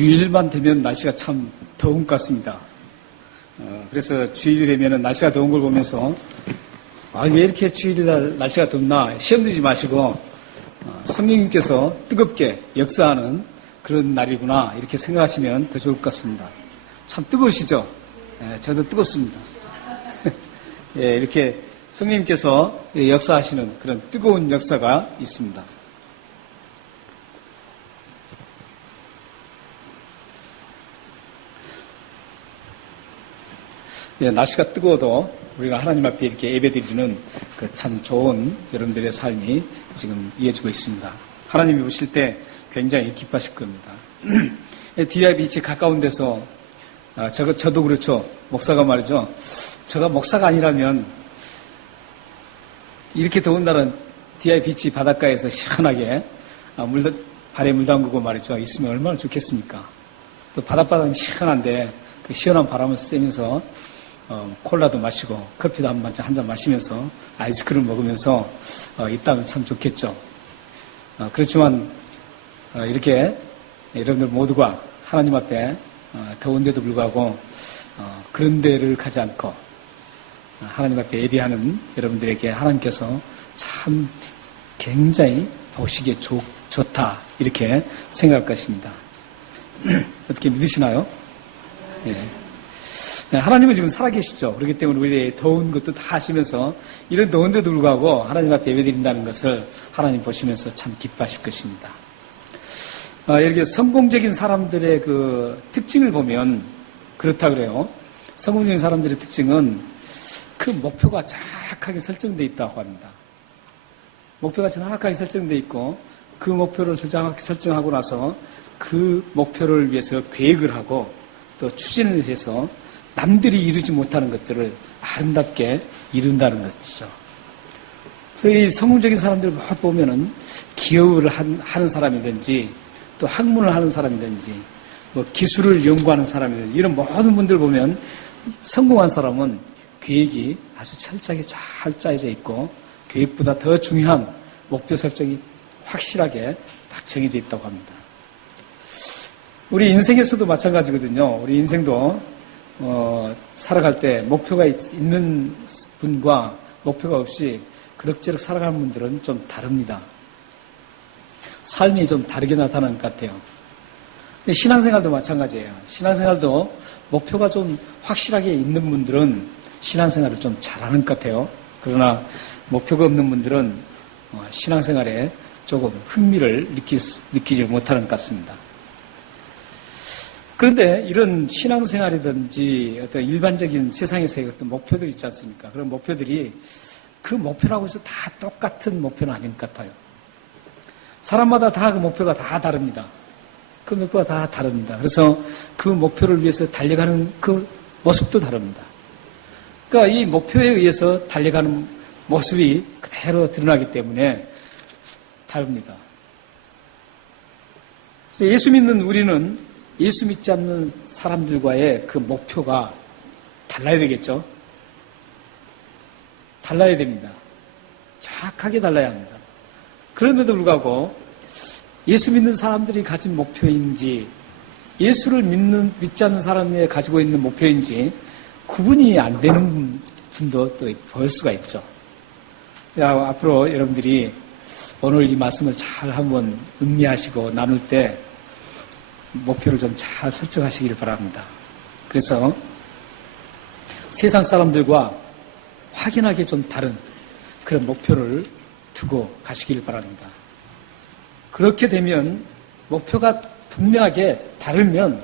주일만 되면 날씨가 참 더운 것 같습니다. 그래서 주일이 되면 날씨가 더운 걸 보면서 왜 이렇게 주일날 날씨가 덥나 시험 들지 마시고 성령님께서 뜨겁게 역사하는 그런 날이구나 이렇게 생각하시면 더 좋을 것 같습니다. 참 뜨거우시죠? 저도 뜨겁습니다. 이렇게 성령님께서 역사하시는 그런 뜨거운 역사가 있습니다. 날씨가 뜨거워도 우리가 하나님 앞에 이렇게 예배드리는 그 참 좋은 여러분들의 삶이 지금 이어지고 있습니다. 하나님이 오실 때 굉장히 기뻐하실 겁니다. 디아 비치 가까운 데서 저도 그렇죠. 목사가 말이죠. 제가 목사가 아니라면 이렇게 더운 날은 디아 비치 바닷가에서 시원하게 발에 물 담그고 말이죠. 있으면 얼마나 좋겠습니까? 또 바닷바람이 시원한데 그 시원한 바람을 쐬면서 콜라도 마시고 커피도 한 잔 마시면서 아이스크림 먹으면서 있다면 참 좋겠죠. 그렇지만 이렇게 여러분들 모두가 하나님 앞에 더운데도 불구하고 그런 데를 가지 않고 하나님 앞에 예배하는 여러분들에게 하나님께서 참 굉장히 보시기에 좋다 이렇게 생각할 것입니다. 어떻게 믿으시나요? 하나님은 지금 살아계시죠. 그렇기 때문에 우리 더운 것도 다 하시면서 이런 더운데도 불구하고 하나님 앞에 예배드린다는 것을 하나님 보시면서 참 기뻐하실 것입니다. 이렇게 성공적인 사람들의 그 특징을 보면 그렇다 그래요. 성공적인 사람들의 특징은 그 목표가 정확하게 설정되어 있다고 합니다. 목표가 정확하게 설정되어 있고 그 목표를 정확하게 설정하고 나서 그 목표를 위해서 계획을 하고 또 추진을 해서 남들이 이루지 못하는 것들을 아름답게 이룬다는 것이죠. 그래서 이 성공적인 사람들 보면은 기업을 하는 사람이든지 또 학문을 하는 사람이든지 뭐 기술을 연구하는 사람이든지 이런 모든 분들 보면 성공한 사람은 계획이 아주 철저하게 잘 짜여져 있고 계획보다 더 중요한 목표 설정이 확실하게 딱 정해져 있다고 합니다. 우리 인생에서도 마찬가지거든요. 우리 인생도 살아갈 때 목표가 있는 분과 목표가 없이 그럭저럭 살아가는 분들은 좀 다릅니다. 삶이 좀 다르게 나타나는 것 같아요. 신앙생활도 마찬가지예요. 신앙생활도 목표가 좀 확실하게 있는 분들은 신앙생활을 좀 잘하는 것 같아요. 그러나 목표가 없는 분들은 신앙생활에 조금 흥미를 느끼지 못하는 것 같습니다. 그런데 이런 신앙생활이든지 어떤 일반적인 세상에서의 어떤 목표들이 있지 않습니까? 그런 목표들이 그 목표라고 해서 다 똑같은 목표는 아닌 것 같아요. 사람마다 다 그 목표가 다 다릅니다. 그 목표가 다 다릅니다. 그래서 그 목표를 위해서 달려가는 그 모습도 다릅니다. 그러니까 이 목표에 의해서 달려가는 모습이 그대로 드러나기 때문에 다릅니다. 그래서 예수 믿는 우리는 예수 믿지 않는 사람들과의 그 목표가 달라야 되겠죠? 달라야 됩니다. 정확하게 달라야 합니다. 그런데도 불구하고 예수 믿는 사람들이 가진 목표인지 예수를 믿지 않는 사람이 가지고 있는 목표인지 구분이 안 되는 분도 또 볼 수가 있죠. 앞으로 여러분들이 오늘 이 말씀을 잘 한번 음미하시고 나눌 때 목표를 좀 잘 설정하시길 바랍니다. 그래서 세상 사람들과 확연하게 좀 다른 그런 목표를 두고 가시길 바랍니다. 그렇게 되면 목표가 분명하게 다르면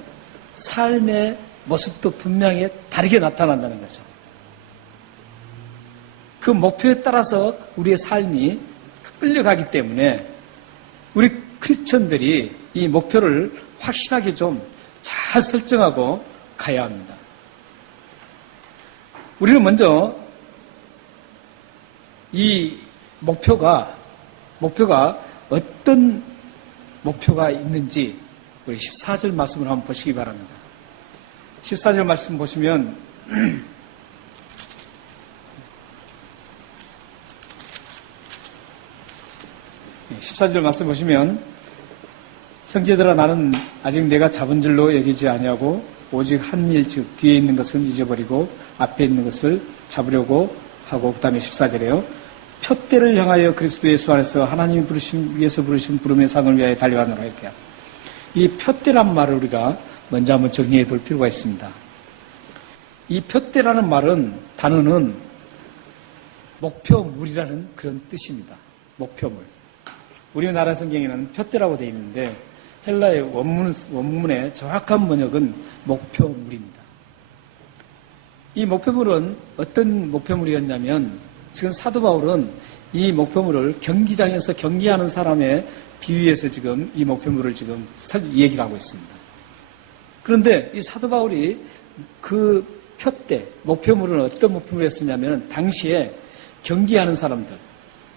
삶의 모습도 분명하게 다르게 나타난다는 거죠. 그 목표에 따라서 우리의 삶이 끌려가기 때문에 우리 크리스천들이 이 목표를 확실하게 좀 잘 설정하고 가야 합니다. 우리는 먼저 이 목표가 어떤 목표가 있는지 우리 14절 말씀을 한번 보시기 바랍니다. 14절 말씀 보시면 14절 말씀 보시면 형제들아 나는 아직 내가 잡은 줄로 여기지 아니하고 오직 한 일 즉 뒤에 있는 것은 잊어버리고 앞에 있는 것을 잡으려고 하고 그 다음에 14절에요. 표대를 향하여 그리스도 예수 안에서 하나님이 위에서 부르신 부름의 상을 위하여 달려가노라 이렇게. 이 표대란 말을 우리가 먼저 한번 정리해 볼 필요가 있습니다. 이 표대라는 단어는 목표물이라는 그런 뜻입니다. 목표물. 우리나라 성경에는 표대라고 되어 있는데 헬라의 원문의 정확한 번역은 목표물입니다. 이 목표물은 어떤 목표물이었냐면 지금 사도 바울은 이 목표물을 경기장에서 경기하는 사람의 비유해서 지금 이 목표물을 지금 얘기를 하고 있습니다. 그런데 이 사도 바울이 그 표대, 목표물은 어떤 목표물이었냐면 당시에 경기하는 사람들,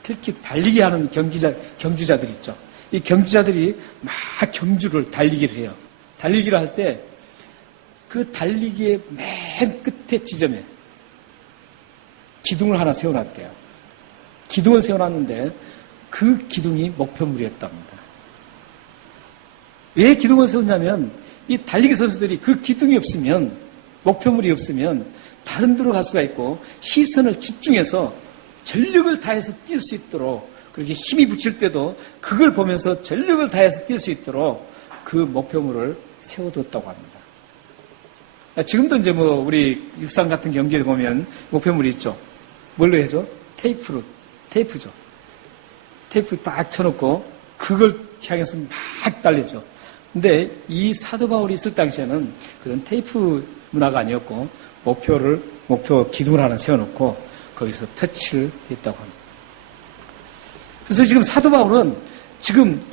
특히 달리기 하는 경주자들 있죠. 이 경주자들이 막 경주를 달리기를 해요. 달리기를 할 때 그 달리기의 맨 끝에 지점에 기둥을 하나 세워놨대요. 기둥을 세워놨는데 그 기둥이 목표물이었답니다. 왜 기둥을 세웠냐면 이 달리기 선수들이 그 기둥이 없으면 목표물이 없으면 다른 데로 갈 수가 있고 시선을 집중해서 전력을 다해서 뛸 수 있도록 그렇게 힘이 붙일 때도 그걸 보면서 전력을 다해서 뛸 수 있도록 그 목표물을 세워뒀다고 합니다. 지금도 이제 우리 육상 같은 경기에 보면 목표물이 있죠. 뭘로 해죠? 테이프죠. 테이프 딱 쳐놓고 그걸 향해서 막 달리죠. 근데 이 사도 바울이 있을 당시에는 그런 테이프 문화가 아니었고 목표 기둥을 하나 세워놓고 거기서 터치를 했다고 합니다. 그래서 지금 사도 바울은 지금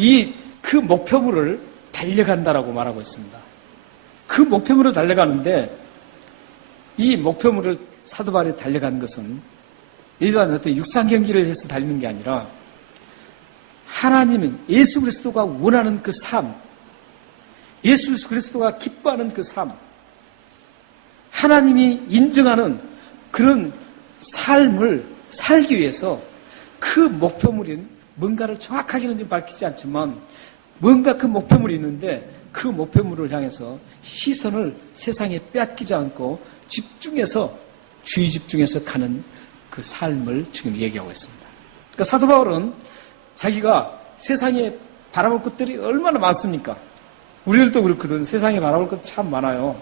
그 목표물을 달려간다라고 말하고 있습니다. 그 목표물을 달려가는데 이 목표물을 사도 바울이 달려가는 것은 일반 어떤 육상 경기를 해서 달리는 게 아니라 하나님은 예수 그리스도가 원하는 그 삶, 예수 그리스도가 기뻐하는 그 삶, 하나님이 인정하는 그런 삶을 살기 위해서 그 목표물인 뭔가를 정확하게는 좀 밝히지 않지만 뭔가 그 목표물이 있는데 그 목표물을 향해서 시선을 세상에 빼앗기지 않고 주의 집중해서 가는 그 삶을 지금 얘기하고 있습니다. 그러니까 사도 바울은 자기가 세상에 바라볼 것들이 얼마나 많습니까? 우리들도 그렇거든. 세상에 바라볼 것 참 많아요.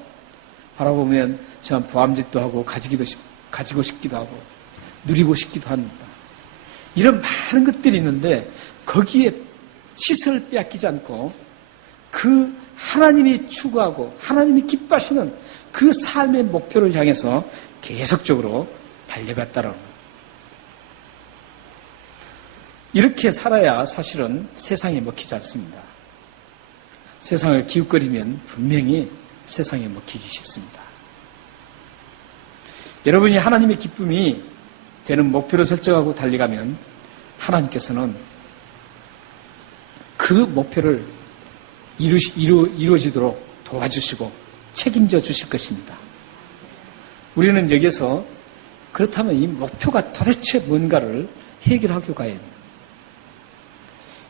바라보면 참 보암짓도 하고 가지고 싶기도 하고 누리고 싶기도 합니다. 이런 많은 것들이 있는데 거기에 시선을 빼앗기지 않고 그 하나님이 추구하고 하나님이 기뻐하시는 그 삶의 목표를 향해서 계속적으로 달려갔다라는 거예요. 이렇게 살아야 사실은 세상에 먹히지 않습니다. 세상을 기웃거리면 분명히 세상에 먹히기 쉽습니다. 여러분이 하나님의 기쁨이 되는 목표를 설정하고 달려가면 하나님께서는 그 목표를 이루어지도록 도와주시고 책임져 주실 것입니다. 우리는 여기서 그렇다면 이 목표가 도대체 뭔가를 해결하고 가야 합니다.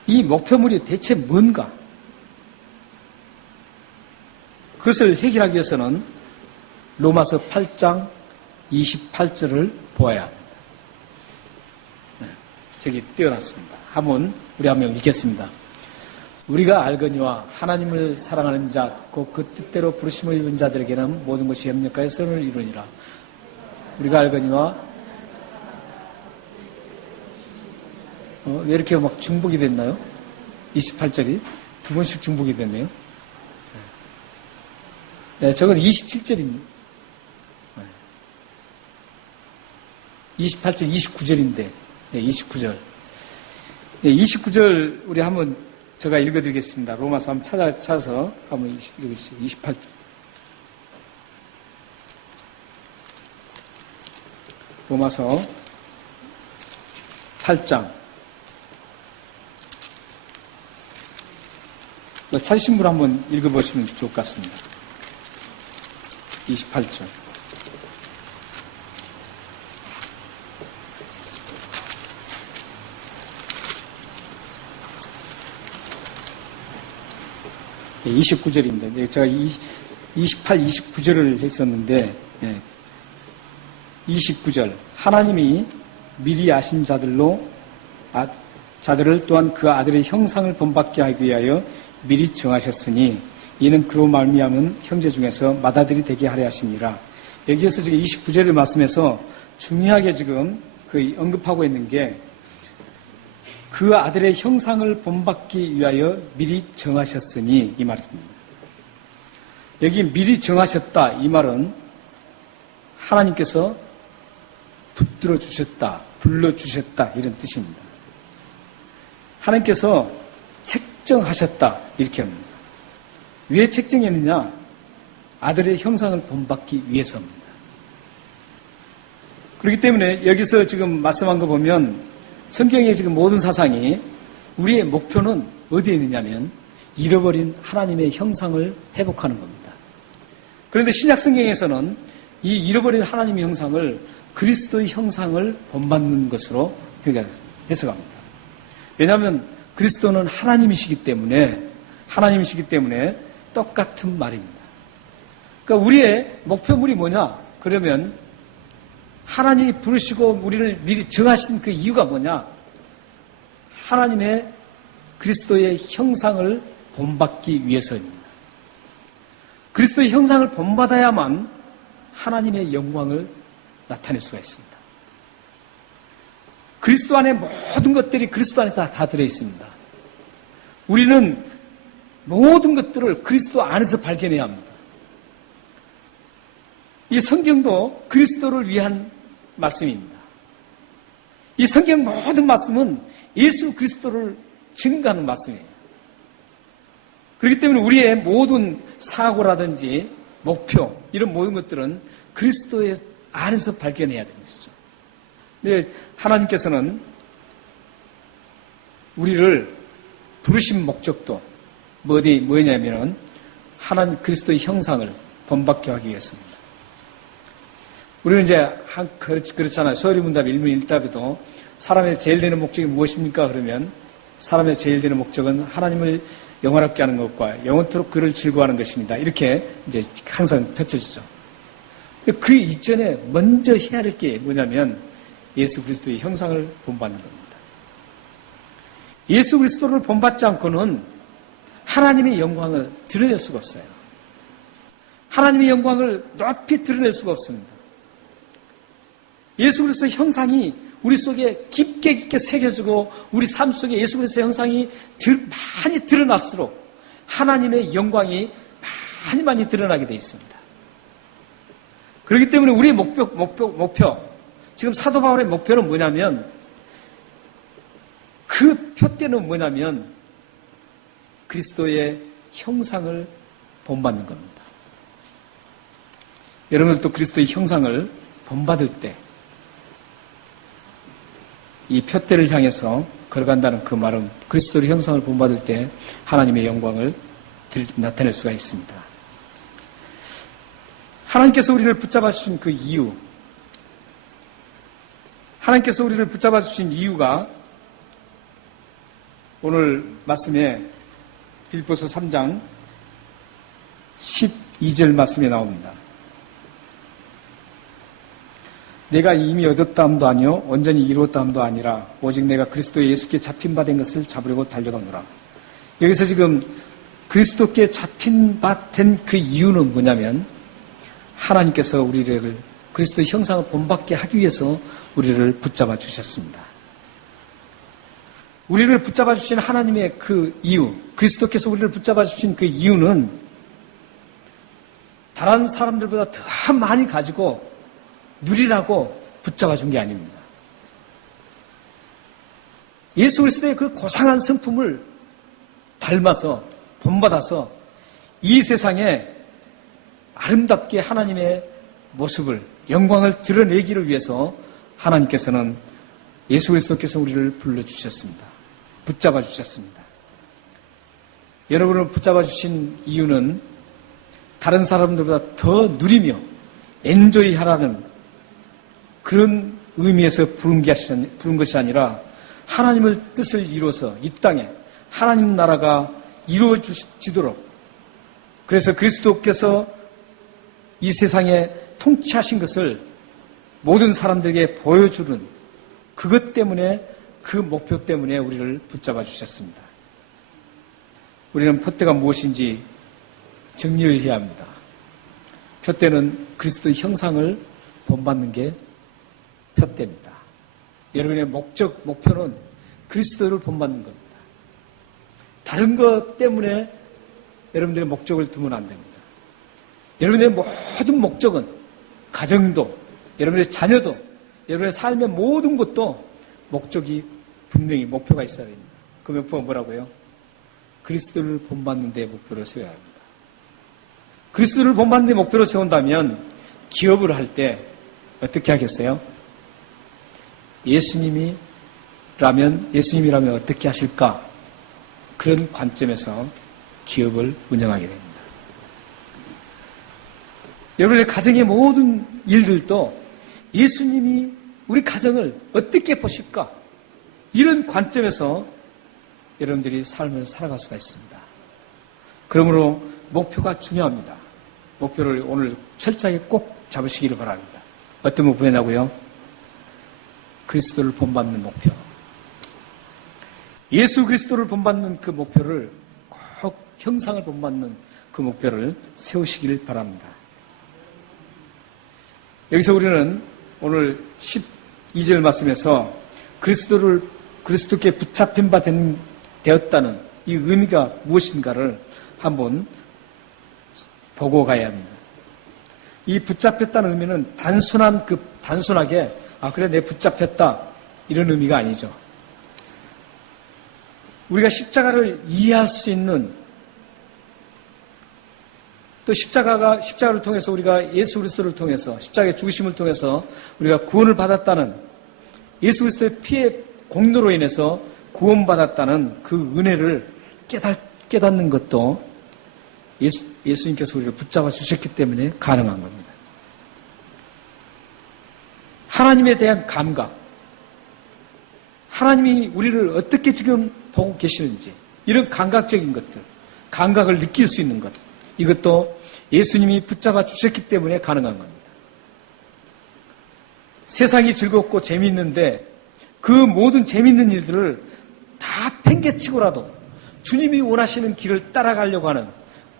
이 목표물이 대체 뭔가? 그것을 해결하기 위해서는 로마서 8장 28절을 보아야 합니다. 저기 띄어놨습니다. 우리 한번 읽겠습니다. 우리가 알거니와 하나님을 사랑하는 자, 곧 그 뜻대로 부르심을 입은 자들에게는 모든 것이 협력하여 선을 이루니라. 우리가 알거니와 왜 이렇게 막 중복이 됐나요? 28절이 두 번씩 중복이 됐네요. 네, 저건 27절입니다. 28절, 29절인데, 29절. 29절 우리 한번 제가 읽어드리겠습니다. 로마서 한번 찾아서 한번 읽으시죠. 28절. 로마서 8장. 찾으신 분 한번 읽어보시면 좋을 것 같습니다. 28절. 29절입니다. 제가 28, 29절을 했었는데 29절 하나님이 미리 아신 자들을 또한 그 아들의 형상을 본받게 하기 위하여 미리 정하셨으니 이는 그로 말미암은 형제 중에서 맏아들이 되게 하려 하심이라. 여기에서 지금 29절의 말씀에서 중요하게 지금 그 언급하고 있는 게 그 아들의 형상을 본받기 위하여 미리 정하셨으니 이 말입니다. 여기 미리 정하셨다 이 말은 하나님께서 붙들어 주셨다, 불러주셨다 이런 뜻입니다. 하나님께서 책정하셨다 이렇게 합니다. 왜 책정했느냐? 아들의 형상을 본받기 위해서입니다. 그렇기 때문에 여기서 지금 말씀한 거 보면 성경의 지금 모든 사상이 우리의 목표는 어디에 있느냐면 잃어버린 하나님의 형상을 회복하는 겁니다. 그런데 신약 성경에서는 이 잃어버린 하나님의 형상을 그리스도의 형상을 본받는 것으로 해석합니다. 왜냐하면 그리스도는 하나님이시기 때문에 똑같은 말입니다. 그러니까 우리의 목표물이 뭐냐? 그러면 하나님이 부르시고 우리를 미리 정하신 그 이유가 뭐냐? 하나님의 그리스도의 형상을 본받기 위해서입니다. 그리스도의 형상을 본받아야만 하나님의 영광을 나타낼 수가 있습니다. 그리스도 안에 모든 것들이 그리스도 안에서 다 들어있습니다. 우리는 모든 것들을 그리스도 안에서 발견해야 합니다. 이 성경도 그리스도를 위한 말씀입니다. 이 성경 모든 말씀은 예수 그리스도를 증거하는 말씀이에요. 그렇기 때문에 우리의 모든 사고라든지 목표 이런 모든 것들은 그리스도의 안에서 발견해야 되는 것이죠. 근데 하나님께서는 우리를 부르신 목적도 뭐냐면은 하나님 그리스도의 형상을 본받게 하기 위해서입니다. 우리는 이제 그렇잖아요. 소리문답 1문 1답에도 사람의 제일 되는 목적이 무엇입니까? 그러면 사람의 제일 되는 목적은 하나님을 영원하게 하는 것과 영원토록 그를 즐거워하는 것입니다. 이렇게 이제 항상 펼쳐지죠. 그 이전에 먼저 해야 할 게 뭐냐면 예수 그리스도의 형상을 본받는 겁니다. 예수 그리스도를 본받지 않고는 하나님의 영광을 드러낼 수가 없어요. 하나님의 영광을 높이 드러낼 수가 없습니다. 예수 그리스도의 형상이 우리 속에 깊게 새겨지고 우리 삶 속에 예수 그리스도의 형상이 많이 드러날수록 하나님의 영광이 많이 드러나게 되어 있습니다. 그렇기 때문에 우리의 목표 지금 사도 바울의 목표는 뭐냐면 그 표대는 뭐냐면 그리스도의 형상을 본받는 겁니다. 여러분들도 그리스도의 형상을 본받을 때 이 표대를 향해서 걸어간다는 그 말은 그리스도의 형상을 본받을 때 하나님의 영광을 나타낼 수가 있습니다. 하나님께서 우리를 붙잡아 주신 그 이유, 하나님께서 우리를 붙잡아 주신 이유가 오늘 말씀에 빌립보서 3장 12절 말씀에 나옵니다. 내가 이미 얻었다함도 아니요 온전히 이루었다함도 아니라 오직 내가 그리스도 예수께 잡힌 바 된 것을 잡으려고 달려가노라. 여기서 지금 그리스도께 잡힌 바 된 그 이유는 뭐냐면 하나님께서 우리를 그리스도의 형상을 본받게 하기 위해서 우리를 붙잡아 주셨습니다. 우리를 붙잡아 주신 하나님의 그 이유, 그리스도께서 우리를 붙잡아 주신 그 이유는 다른 사람들보다 더 많이 가지고 누리라고 붙잡아 준 게 아닙니다. 예수 그리스도의 그 고상한 성품을 닮아서 본받아서 이 세상에 아름답게 하나님의 모습을 영광을 드러내기를 위해서 하나님께서는 예수 그리스도께서 우리를 불러주셨습니다. 붙잡아 주셨습니다. 여러분을 붙잡아 주신 이유는 다른 사람들보다 더 누리며 엔조이 하라는 그런 의미에서 부른 것이 아니라 하나님의 뜻을 이루어서 이 땅에 하나님 나라가 이루어지도록 그래서 그리스도께서 이 세상에 통치하신 것을 모든 사람들에게 보여주는 그것 때문에, 그 목표 때문에 우리를 붙잡아 주셨습니다. 우리는 표대가 무엇인지 정리를 해야 합니다. 표대는 그리스도의 형상을 본받는 게 표대입니다. 여러분의 목표는 그리스도를 본받는 겁니다. 다른 것 때문에 여러분들의 목적을 두면 안 됩니다. 여러분의 모든 목적은, 가정도, 여러분의 자녀도, 여러분의 삶의 모든 것도 목적이 분명히 목표가 있어야 됩니다. 그 목표가 뭐라고요? 그리스도를 본받는 데 목표를 세워야 합니다. 그리스도를 본받는 데 목표를 세운다면 기업을 할 때 어떻게 하겠어요? 예수님이라면 어떻게 하실까? 그런 관점에서 기업을 운영하게 됩니다. 여러분의 가정의 모든 일들도 예수님이 우리 가정을 어떻게 보실까? 이런 관점에서 여러분들이 삶을 살아갈 수가 있습니다. 그러므로 목표가 중요합니다. 목표를 오늘 철저하게 꼭 잡으시기를 바랍니다. 어떤 목표냐고요? 그리스도를 본받는 목표. 예수 그리스도를 본받는 그 목표를, 꼭 형상을 본받는 그 목표를 세우시길 바랍니다. 여기서 우리는 오늘 12절 말씀에서 그리스도께 붙잡힌 바 되었다는 이 의미가 무엇인가를 한번 보고 가야 합니다. 이 붙잡혔다는 의미는 단순하게 그래 내 붙잡혔다 이런 의미가 아니죠. 우리가 십자가를 이해할 수 있는, 또 십자가를 통해서 우리가 예수 그리스도를 통해서, 십자가의 죽으심을 통해서 우리가 구원을 받았다는, 예수 그리스도의 피의 공로로 인해서 구원받았다는 그 은혜를 깨닫는 것도 예수님께서 우리를 붙잡아 주셨기 때문에 가능한 겁니다. 하나님에 대한 감각, 하나님이 우리를 어떻게 지금 보고 계시는지, 이런 감각적인 것들, 감각을 느낄 수 있는 것, 이것도 예수님이 붙잡아 주셨기 때문에 가능한 겁니다. 세상이 즐겁고 재미있는데 그 모든 재미있는 일들을 다 팽개치고라도 주님이 원하시는 길을 따라가려고 하는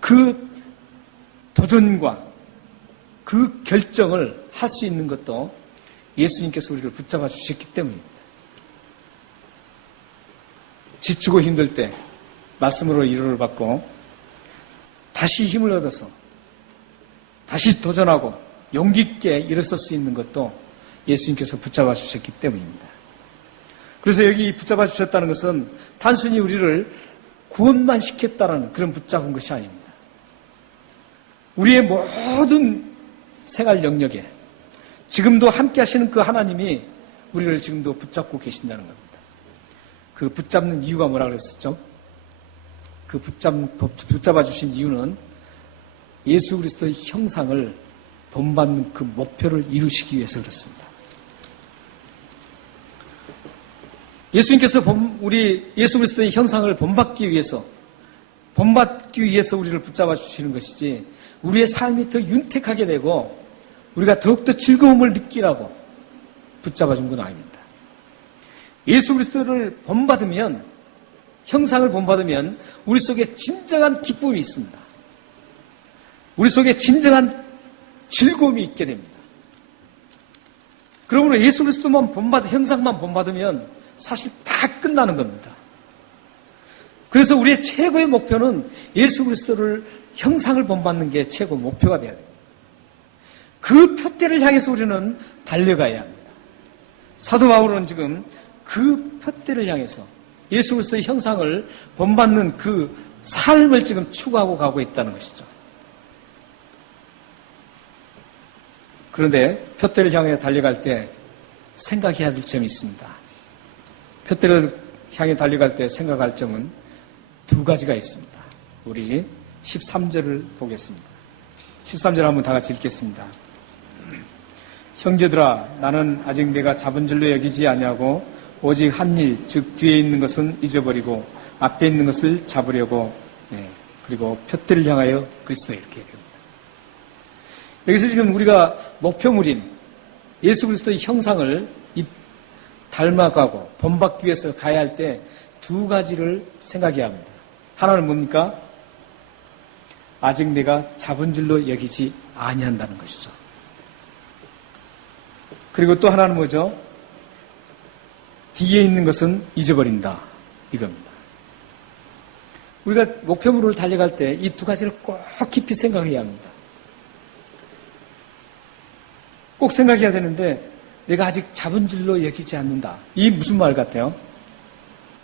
그 도전과 그 결정을 할 수 있는 것도 예수님께서 우리를 붙잡아 주셨기 때문입니다. 지치고 힘들 때 말씀으로 위로를 받고 다시 힘을 얻어서 다시 도전하고 용기 있게 일어설 수 있는 것도 예수님께서 붙잡아 주셨기 때문입니다. 그래서 여기 붙잡아 주셨다는 것은 단순히 우리를 구원만 시켰다는 그런 붙잡은 것이 아닙니다. 우리의 모든 생활 영역에 지금도 함께 하시는 그 하나님이 우리를 지금도 붙잡고 계신다는 겁니다. 그 붙잡는 이유가 뭐라 그랬었죠? 그 붙잡아 주신 이유는 예수 그리스도의 형상을 본받는 그 목표를 이루시기 위해서 그렇습니다. 예수님께서 우리 예수 그리스도의 형상을 본받기 위해서 우리를 붙잡아 주시는 것이지, 우리의 삶이 더 윤택하게 되고 우리가 더욱더 즐거움을 느끼라고 붙잡아 준 건 아닙니다. 예수 그리스도를 본받으면, 형상을 본받으면 우리 속에 진정한 기쁨이 있습니다. 우리 속에 진정한 즐거움이 있게 됩니다. 그러므로 예수 그리스도만 형상만 본받으면 사실 다 끝나는 겁니다. 그래서 우리의 최고의 목표는 예수 그리스도를 형상을 본받는 게 최고 목표가 돼야 됩니다. 그 표대를 향해서 우리는 달려가야 합니다. 사도 바울은 지금 그 표대를 향해서 예수 그리스도의 형상을 본받는 그 삶을 지금 추구하고 가고 있다는 것이죠. 그런데 표대를 향해 달려갈 때 생각해야 될 점이 있습니다. 표대를 향해 달려갈 때 생각할 점은 두 가지가 있습니다. 우리 13절을 보겠습니다. 13절 한번 다 같이 읽겠습니다. 형제들아, 나는 아직 내가 잡은 줄로 여기지 아니하고 오직 한 일, 즉 뒤에 있는 것은 잊어버리고 앞에 있는 것을 잡으려고 그리고 표대를 향하여 그리스도 이렇게 됩니다. 여기서 지금 우리가 목표물인 예수 그리스도의 형상을 닮아가고 본받기 위해서 가야 할 때 두 가지를 생각해야 합니다. 하나는 뭡니까? 아직 내가 잡은 줄로 여기지 아니한다는 것이죠. 그리고 또 하나는 뭐죠? 뒤에 있는 것은 잊어버린다. 이겁니다. 우리가 목표물을 달려갈 때 이 두 가지를 꼭 깊이 생각해야 합니다. 꼭 생각해야 되는데 내가 아직 잡은 줄로 여기지 않는다. 이 무슨 말 같아요?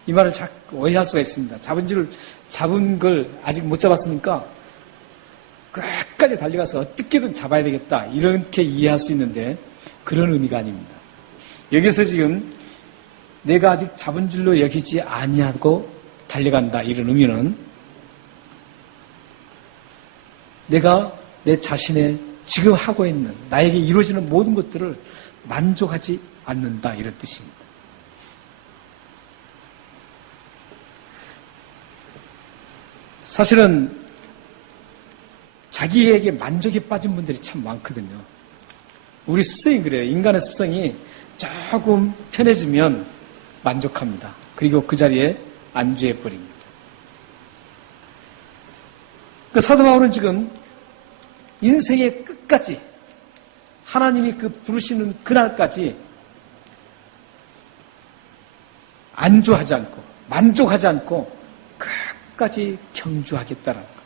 이 말을 자꾸 오해할 수가 있습니다. 잡은 걸 아직 못 잡았으니까 끝까지 달려가서 어떻게든 잡아야 되겠다. 이렇게 이해할 수 있는데 그런 의미가 아닙니다. 여기서 지금 내가 아직 잡은 줄로 여기지 아니하고 달려간다. 이런 의미는 내가 내 자신의 지금 하고 있는 나에게 이루어지는 모든 것들을 만족하지 않는다. 이런 뜻입니다. 사실은 자기에게 만족에 빠진 분들이 참 많거든요. 우리 습성이 그래요. 인간의 습성이 조금 편해지면 만족합니다. 그리고 그 자리에 안주해버립니다. 그 사도 바울은 지금 인생의 끝까지 하나님이 그 부르시는 그날까지 안주하지 않고 만족하지 않고 끝까지 경주하겠다라는 것.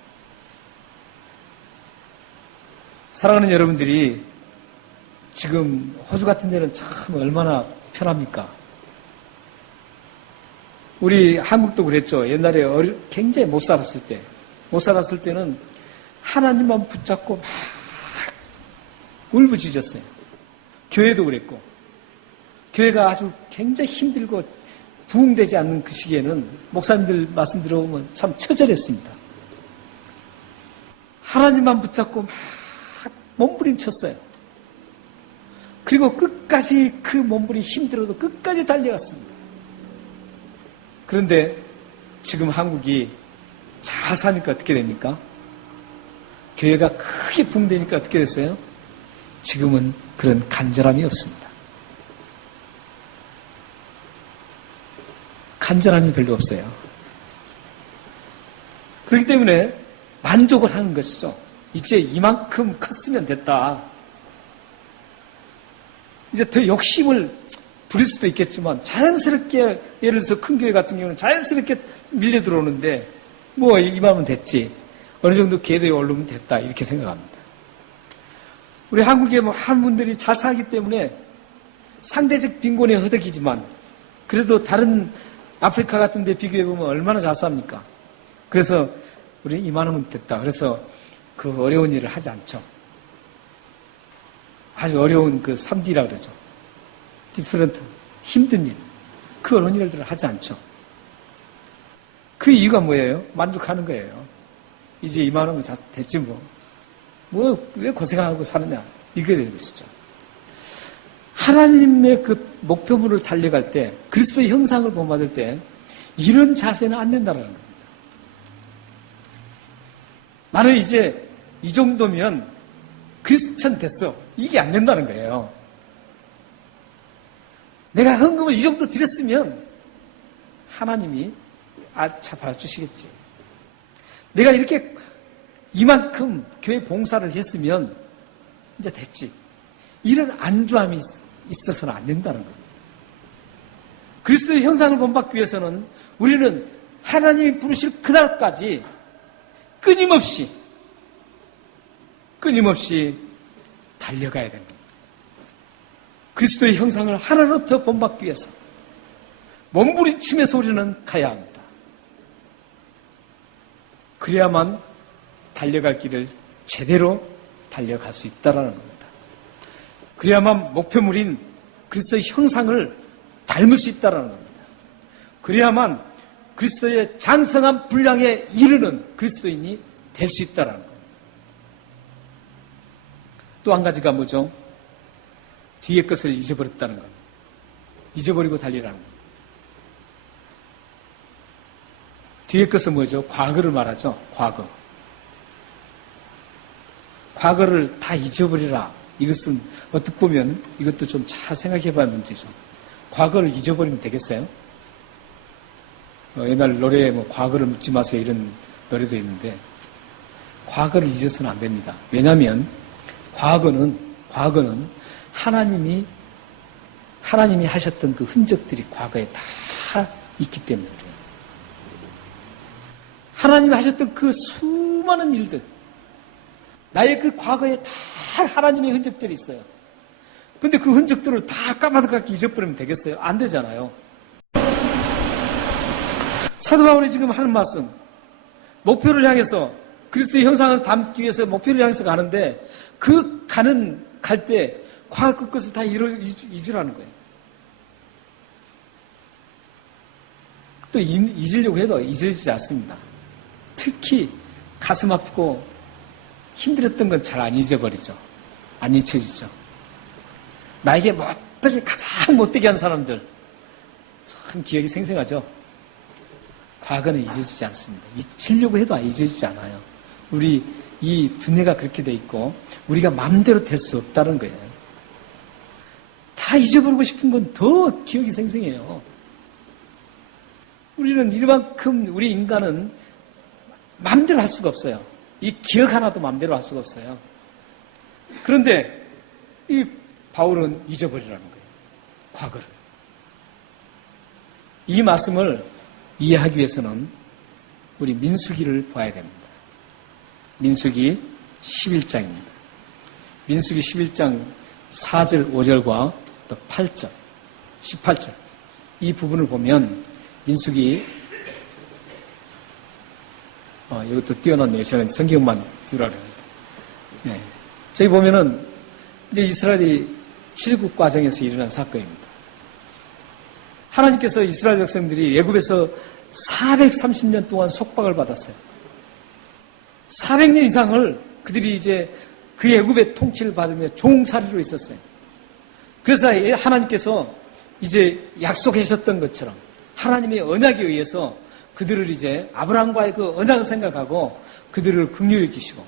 사랑하는 여러분들이 지금 호주 같은 데는 참 얼마나 편합니까? 우리 한국도 그랬죠. 옛날에 굉장히 못 살았을 때는 하나님만 붙잡고 막 울부짖었어요. 교회도 그랬고, 교회가 아주 굉장히 힘들고 부흥되지 않는 그 시기에는 목사님들 말씀 들어보면 참 처절했습니다. 하나님만 붙잡고 막 몸부림쳤어요. 그리고 끝까지 그 몸부림 힘들어도 끝까지 달려갔습니다. 그런데 지금 한국이 잘 사니까 어떻게 됩니까? 교회가 크게 붕대니까 어떻게 됐어요? 지금은 그런 간절함이 없습니다. 간절함이 별로 없어요. 그렇기 때문에 만족을 하는 것이죠. 이제 이만큼 컸으면 됐다. 이제 더 욕심을 부릴 수도 있겠지만 자연스럽게 예를 들어서 큰 교회 같은 경우는 자연스럽게 밀려 들어오는데 뭐 이만하면 됐지. 어느 정도 궤도에 오르면 됐다. 이렇게 생각합니다. 우리 한국의 많은 분들이 잘 살기 때문에 상대적 빈곤에 허덕이지만 그래도 다른 아프리카 같은 데 비교해보면 얼마나 잘 삽니까? 그래서 우리 이만하면 됐다. 그래서 그 어려운 일을 하지 않죠. 아주 어려운 그 3D라 그러죠. 디퍼런트, 힘든 일. 그 어려운 일들을 하지 않죠. 그 이유가 뭐예요? 만족하는 거예요. 이제 이만하면 됐지 뭐. 왜 고생하고 사느냐. 이게 되는 것이죠. 하나님의 그 목표물을 달려갈 때, 그리스도의 형상을 본받을 때, 이런 자세는 안 된다는 겁니다. 나는 이제 이 정도면 크리스천 됐어. 이게 안 된다는 거예요. 내가 헌금을 이 정도 드렸으면 하나님이 알차 받아주시겠지. 내가 이렇게 이만큼 교회 봉사를 했으면 이제 됐지. 이런 안주함이 있어서는 안 된다는 겁니다. 그리스도의 형상을 본받기 위해서는 우리는 하나님이 부르실 그날까지 끊임없이 달려가야 됩니다. 그리스도의 형상을 하나로 더 본받기 위해서 몸부림치면서 우리는 가야 합니다. 그래야만 달려갈 길을 제대로 달려갈 수 있다는 겁니다. 그래야만 목표물인 그리스도의 형상을 닮을 수 있다는 겁니다. 그래야만 그리스도의 장성한 분량에 이르는 그리스도인이 될 수 있다는 겁니다. 또 한 가지가 뭐죠? 뒤의 것을 잊어버렸다는 것. 잊어버리고 달리라는 것. 뒤에 것은 뭐죠? 과거를 말하죠. 과거. 과거를 다 잊어버리라. 이것은 어떻게 보면 이것도 좀 잘 생각해 봐야 문제죠. 과거를 잊어버리면 되겠어요? 옛날 노래에 뭐 과거를 묻지 마세요 이런 노래도 있는데 과거를 잊어서는 안 됩니다. 왜냐하면 과거는 하나님이 하셨던 그 흔적들이 과거에 다 있기 때문에 그래요. 하나님이 하셨던 그 수많은 일들, 나의 그 과거에 다 하나님의 흔적들이 있어요. 근데 그 흔적들을 다 까마득하게 잊어버리면 되겠어요? 안 되잖아요. 사도 바울이 지금 하는 말씀, 목표를 향해서 그리스도의 형상을 담기 위해서 목표를 향해서 가는데 갈 때 과거 것을 다 잊으라는 거예요. 또 잊으려고 해도 잊어지지 않습니다. 특히 가슴 아프고 힘들었던 건 잘 안 잊어버리죠. 안 잊혀지죠. 나에게 가장 못되게 한 사람들 참 기억이 생생하죠. 과거는 잊어지지 않습니다. 잊으려고 해도 잊어지지 않아요. 우리 이 두뇌가 그렇게 돼 있고 우리가 마음대로 될 수 없다는 거예요. 다 잊어버리고 싶은 건 더 기억이 생생해요. 우리는 이만큼 우리 인간은 마음대로 할 수가 없어요. 이 기억 하나도 마음대로 할 수가 없어요. 그런데 이 바울은 잊어버리라는 거예요. 과거를. 이 말씀을 이해하기 위해서는 우리 민수기를 봐야 됩니다. 민수기 11장입니다. 민수기 11장 4절, 5절과 또 8절, 18절 이 부분을 보면 민수기 이것도 띄워놨네요. 저는 성경만 들으라고 합니다. 네. 저기 보면은 이제 이스라엘이 출애굽 과정에서 일어난 사건입니다. 하나님께서 이스라엘 백성들이 애굽에서 430년 동안 속박을 받았어요. 400년 이상을 그들이 이제 그 애굽의 통치를 받으며 종살이로 있었어요. 그래서 하나님께서 이제 약속하셨던 것처럼 하나님의 언약에 의해서 그들을 이제 아브라함과의 그 언약을 생각하고 그들을 긍휼히 여기시고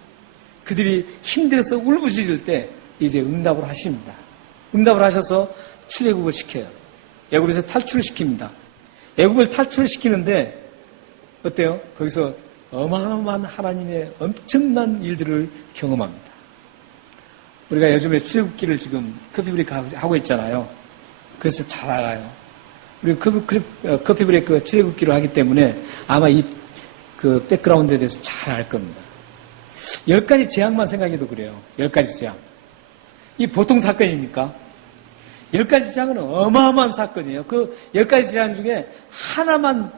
그들이 힘들어서 울부짖을 때 이제 응답을 하십니다. 응답을 하셔서 출애굽을 시켜요. 애굽에서 탈출을 시킵니다. 애굽을 탈출시키는데 어때요? 거기서 어마어마한 하나님의 엄청난 일들을 경험합니다. 우리가 요즘에 출애굽기를 지금 커피브레이크 하고 있잖아요. 그래서 잘 알아요. 우리 커피브레이크 출애굽기를 하기 때문에 아마 그 백그라운드에 대해서 잘 알 겁니다. 10가지 재앙만 생각해도 그래요. 10가지 재앙. 이 보통 사건입니까? 10가지 재앙은 어마어마한 사건이에요. 그 10가지 재앙 중에 하나만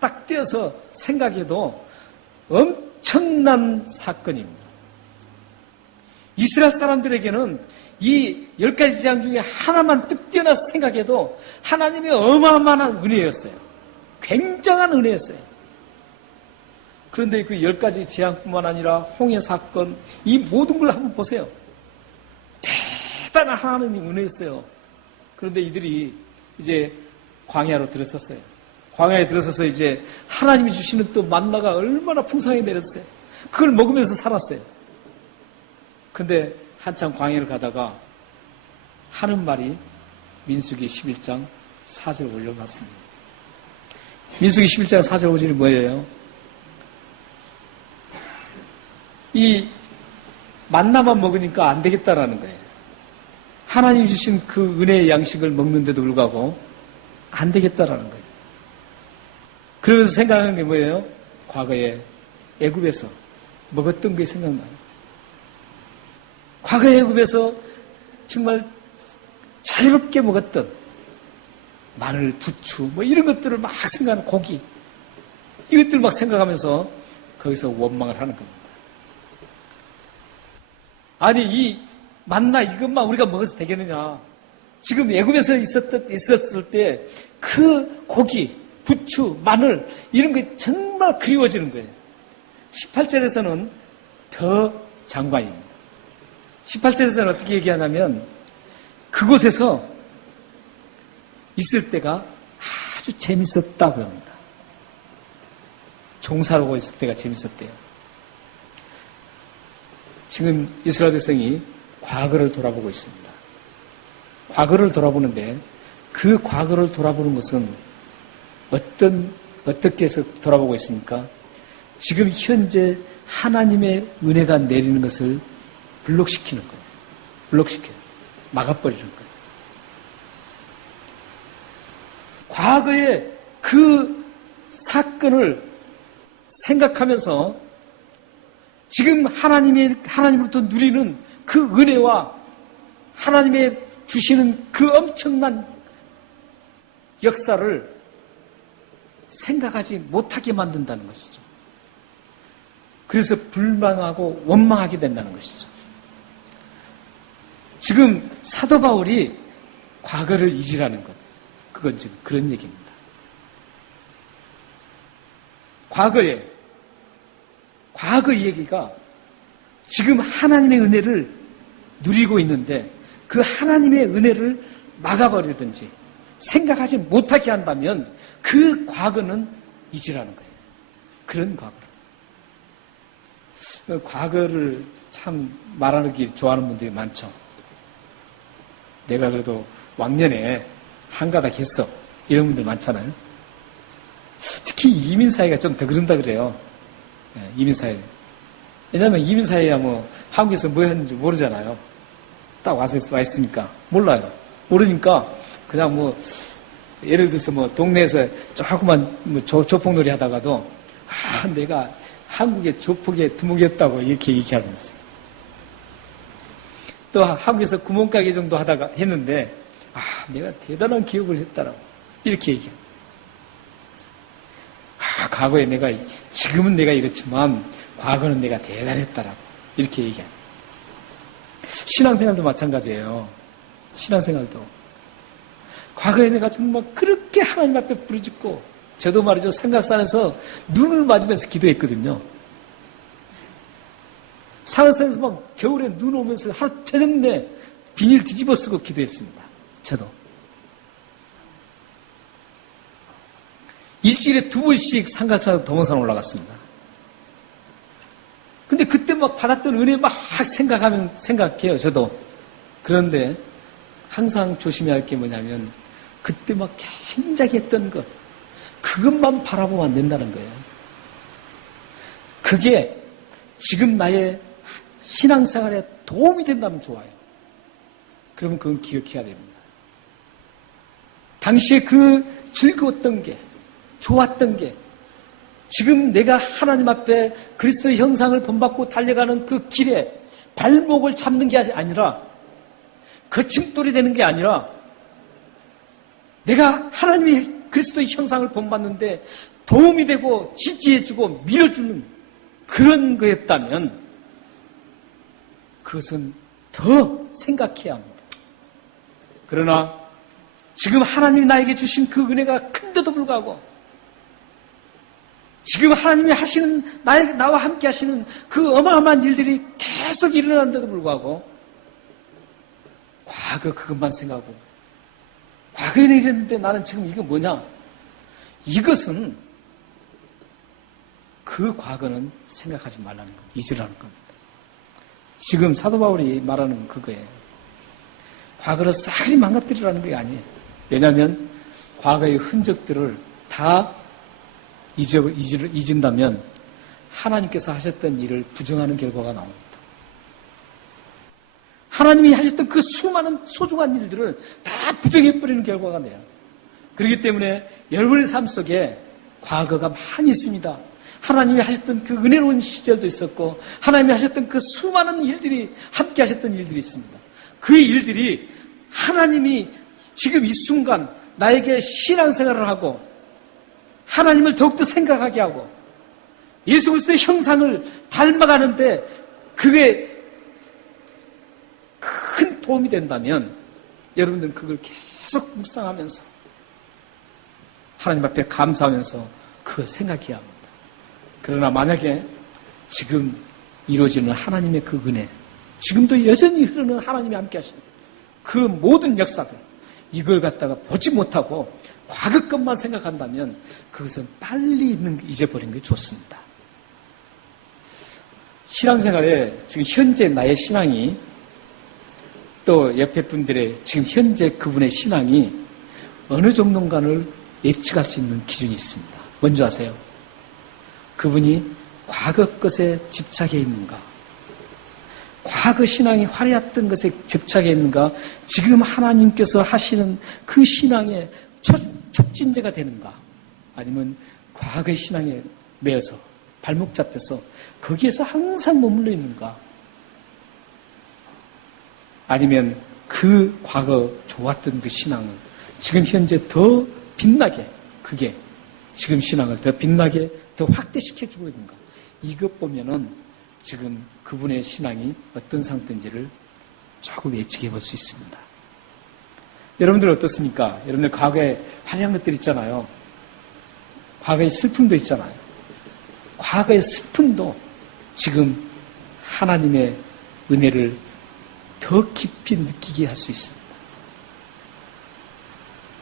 딱 떼어서 생각해도 엄청난 사건입니다. 이스라엘 사람들에게는 이 10가지 재앙 중에 하나만 뚝 떼어놔서 생각해도 하나님의 어마어마한 은혜였어요. 굉장한 은혜였어요. 그런데 그 10가지 재앙뿐만 아니라 홍해 사건, 이 모든 걸 한번 보세요. 대단한 하나님 은혜였어요. 그런데 이들이 이제 광야로 들어섰어요. 광야에 들어서서 이제 하나님이 주시는 또 만나가 얼마나 풍성하게 내렸어요. 그걸 먹으면서 살았어요. 근데 한참 광야를 가다가 하는 말이 민수기 11장 4절 5절 같습니다. 민수기 11장 4절 5절이 뭐예요? 이 만나만 먹으니까 안 되겠다라는 거예요. 하나님 주신 그 은혜의 양식을 먹는데도 불구하고 안 되겠다라는 거예요. 그러면서 생각하는 게 뭐예요? 과거에 애굽에서 먹었던 게 생각나요. 과거에 애굽에서 정말 자유롭게 먹었던 마늘, 부추 뭐 이런 것들을 막 생각하는 고기 이것들 막 생각하면서 거기서 원망을 하는 겁니다. 아니 이 만나 이것만 우리가 먹어서 되겠느냐. 지금 애굽에서 있었을 때 그 고기, 부추, 마늘 이런 게 정말 그리워지는 거예요. 18절에서는 더 장관입니다. 18절에서는 어떻게 얘기하냐면 그곳에서 있을 때가 아주 재밌었다 그럽니다. 종살하고 있을 때가 재밌었대요. 지금 이스라엘 백성이 과거를 돌아보고 있습니다. 과거를 돌아보는데 그 과거를 돌아보는 것은 어떻게 해서 돌아보고 있습니까? 지금 현재 하나님의 은혜가 내리는 것을 블록시키는 거예요. 블록시켜요. 막아버리는 거예요. 과거의 그 사건을 생각하면서 지금 하나님으로부터 누리는 그 은혜와 하나님의 주시는 그 엄청난 역사를 생각하지 못하게 만든다는 것이죠. 그래서 불만하고 원망하게 된다는 것이죠. 지금 사도 바울이 과거를 잊으라는 것, 그건 지금 그런 얘기입니다. 과거 얘기가 지금 하나님의 은혜를 누리고 있는데 그 하나님의 은혜를 막아버리든지 생각하지 못하게 한다면 그 과거는 잊으라는 거예요. 그런 과거를 참 말하기 좋아하는 분들이 많죠. 내가 그래도 왕년에 한가닥 했어. 이런 분들 많잖아요. 특히 이민사회가 좀 더 그런다 그래요. 이민사회. 왜냐하면 이민사회야 뭐 한국에서 뭐 했는지 모르잖아요. 딱 와 있으니까. 몰라요. 모르니까 그냥 뭐 예를 들어서 뭐 동네에서 조그만 뭐 조폭놀이 하다가도 내가 한국의 조폭의 두목이었다고 이렇게 얘기하면서 또 한국에서 구멍가게 정도 하다가 했는데 내가 대단한 기억을 했다라고 이렇게 얘기해요. 과거에 지금은 내가 이렇지만 과거는 내가 대단했다라고 이렇게 얘기해요. 신앙생활도 마찬가지예요. 신앙생활도 과거에 내가 정말 그렇게 하나님 앞에 부르짖고 저도 말이죠. 삼각산에서 눈을 맞으면서 기도했거든요. 삼각산에서 막 겨울에 눈 오면서 하루 저녁 내 비닐 뒤집어 쓰고 기도했습니다. 저도. 일주일에 2번씩 삼각산 동영산 올라갔습니다. 근데 그때 막 받았던 은혜 막 생각해요, 저도. 그런데 항상 조심해야 할 게 뭐냐면 그때 막 굉장히 했던 것, 그것만 바라보면 안 된다는 거예요. 그게 지금 나의 신앙생활에 도움이 된다면 좋아요. 그러면 그건 기억해야 됩니다. 당시에 그 즐거웠던 게, 좋았던 게, 지금 내가 하나님 앞에 그리스도의 형상을 본받고 달려가는 그 길에 발목을 잡는 게 아니라, 거침돌이 되는 게 아니라, 내가 하나님의 그리스도의 형상을 본받는데 도움이 되고 지지해주고 밀어주는 그런 거였다면 그것은 더 생각해야 합니다. 그러나 지금 하나님이 나에게 주신 그 은혜가 큰데도 불구하고 지금 하나님이 하시는 나와 함께 하시는 그 어마어마한 일들이 계속 일어나는데도 불구하고 과거 그것만 생각하고 과거에는 이랬는데 나는 지금 이거 뭐냐? 이것은 그 과거는 생각하지 말라는 겁니다. 잊으라는 겁니다. 지금 사도 바울이 말하는 건 그거예요. 과거를 싹이 망가뜨리라는 게 아니에요. 왜냐하면 과거의 흔적들을 다 잊은다면 하나님께서 하셨던 일을 부정하는 결과가 나옵니다. 하나님이 하셨던 그 수많은 소중한 일들을 다 부정해버리는 결과가 돼요. 그렇기 때문에 여러분의 삶 속에 과거가 많이 있습니다. 하나님이 하셨던 그 은혜로운 시절도 있었고 하나님이 하셨던 그 수많은 일들이 함께 하셨던 일들이 있습니다. 그 일들이 하나님이 지금 이 순간 나에게 신앙생활을 하고 하나님을 더욱더 생각하게 하고 예수 그리스도의 형상을 닮아가는데 그게 큰 도움이 된다면 여러분들은 그걸 계속 묵상하면서 하나님 앞에 감사하면서 그걸 생각해야 합니다. 그러나 만약에 지금 이루어지는 하나님의 그 은혜, 지금도 여전히 흐르는 하나님이 함께 하시는 그 모든 역사들, 이걸 갖다가 보지 못하고 과거 것만 생각한다면 그것은 빨리 잊어버리는 게 좋습니다. 신앙생활에 지금 현재 나의 신앙이 또 옆에 분들의 지금 현재 그분의 신앙이 어느 정도인가를 예측할 수 있는 기준이 있습니다. 뭔지 아세요? 그분이 과거 것에 집착해 있는가? 과거 신앙이 화려했던 것에 집착해 있는가? 지금 하나님께서 하시는 그 신앙의 촉진제가 되는가? 아니면 과거의 신앙에 매여서 발목 잡혀서 거기에서 항상 머물러 있는가? 아니면 그 과거 좋았던 그 신앙을 지금 현재 더 빛나게, 그게 지금 신앙을 더 빛나게, 더 확대시켜주고 있는가? 이것 보면은 지금 그분의 신앙이 어떤 상태인지를 조금 예측해 볼 수 있습니다. 여러분들 어떻습니까? 여러분들 과거에 화려한 것들 있잖아요. 과거의 슬픔도 있잖아요. 과거의 슬픔도 지금 하나님의 은혜를 더 깊이 느끼게 할 수 있습니다.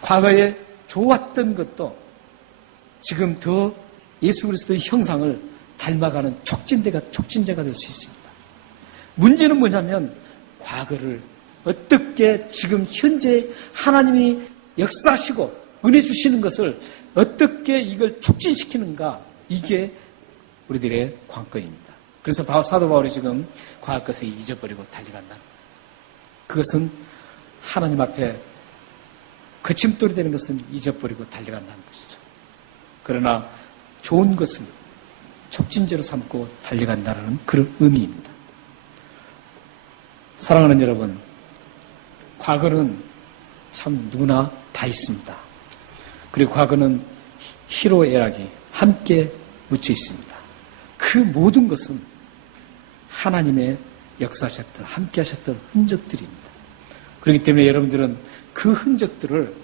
과거에 좋았던 것도 지금 더 예수 그리스도의 형상을 닮아가는 촉진제가 될 수 있습니다. 문제는 뭐냐면 과거를 어떻게 지금 현재 하나님이 역사하시고 은혜 주시는 것을 어떻게 이걸 촉진시키는가, 이게 우리들의 관건입니다. 그래서 사도 바울이 지금 과거 것을 잊어버리고 달려간다. 그것은 하나님 앞에 거침돌이 되는 것은 잊어버리고 달려간다는 것이죠. 그러나 좋은 것은 촉진제로 삼고 달려간다는 그런 의미입니다. 사랑하는 여러분, 과거는 참 누구나 다 있습니다. 그리고 과거는 희로애락이 함께 묻혀 있습니다. 그 모든 것은 하나님의 역사하셨던, 함께 하셨던 흔적들입니다. 그렇기 때문에 여러분들은 그 흔적들을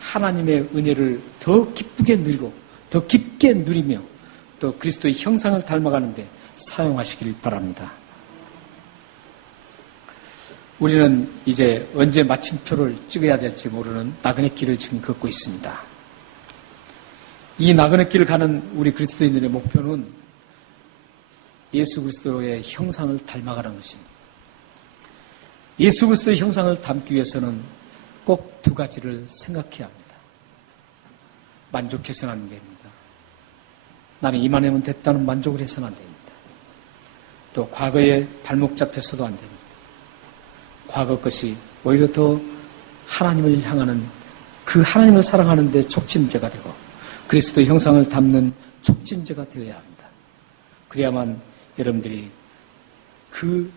하나님의 은혜를 더 기쁘게 누리고 더 깊게 누리며 또 그리스도의 형상을 닮아가는데 사용하시길 바랍니다. 우리는 이제 언제 마침표를 찍어야 될지 모르는 나그네 길을 지금 걷고 있습니다. 이 나그네 길을 가는 우리 그리스도인들의 목표는 예수 그리스도의 형상을 닮아가는 것입니다. 예수 그리스도의 형상을 담기 위해서는 꼭 두 가지를 생각해야 합니다. 만족해서는 안 됩니다. 나는 이만하면 됐다는 만족을 해서는 안 됩니다. 또 과거에 발목 잡혀서도 안 됩니다. 과거 것이 오히려 더 하나님을 향하는, 그 하나님을 사랑하는 데 촉진제가 되고 그리스도의 형상을 담는 촉진제가 되어야 합니다. 그래야만 여러분들이 그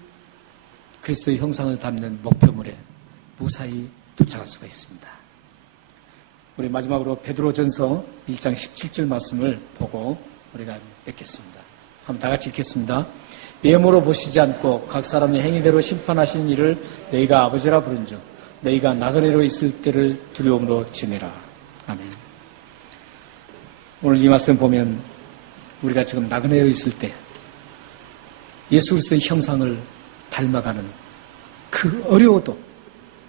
그리스도의 형상을 담는 목표물에 무사히 도착할 수가 있습니다. 우리 마지막으로 베드로전서 1장 17절 말씀을 보고 우리가 뵙겠습니다. 한번 다 같이 읽겠습니다. 외모로 보시지 않고 각 사람의 행위대로 심판하신 이를 너희가 아버지라 부른즉 너희가 나그네로 있을 때를 두려움으로 지내라. 아멘. 오늘 이 말씀 보면 우리가 지금 나그네로 있을 때 예수 그리스도의 형상을 닮아가는 그 어려워도,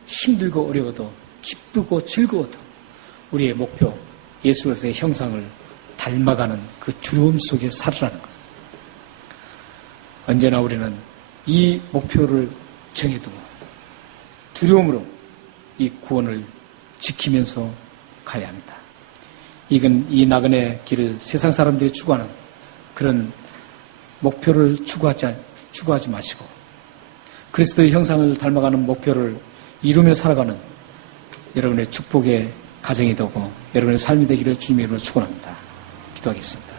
힘들고 어려워도, 기쁘고 즐거워도 우리의 목표 예수 그리스도의 형상을 닮아가는 그 두려움 속에 살으라는 것. 언제나 우리는 이 목표를 정해두고 두려움으로 이 구원을 지키면서 가야 합니다. 이건 이 나그네 길을 세상 사람들이 추구하는 그런 목표를 추구하지 마시고 그리스도의 형상을 닮아가는 목표를 이루며 살아가는 여러분의 축복의 가정이 되고 여러분의 삶이 되기를 주님의 이름으로 축원합니다. 기도하겠습니다.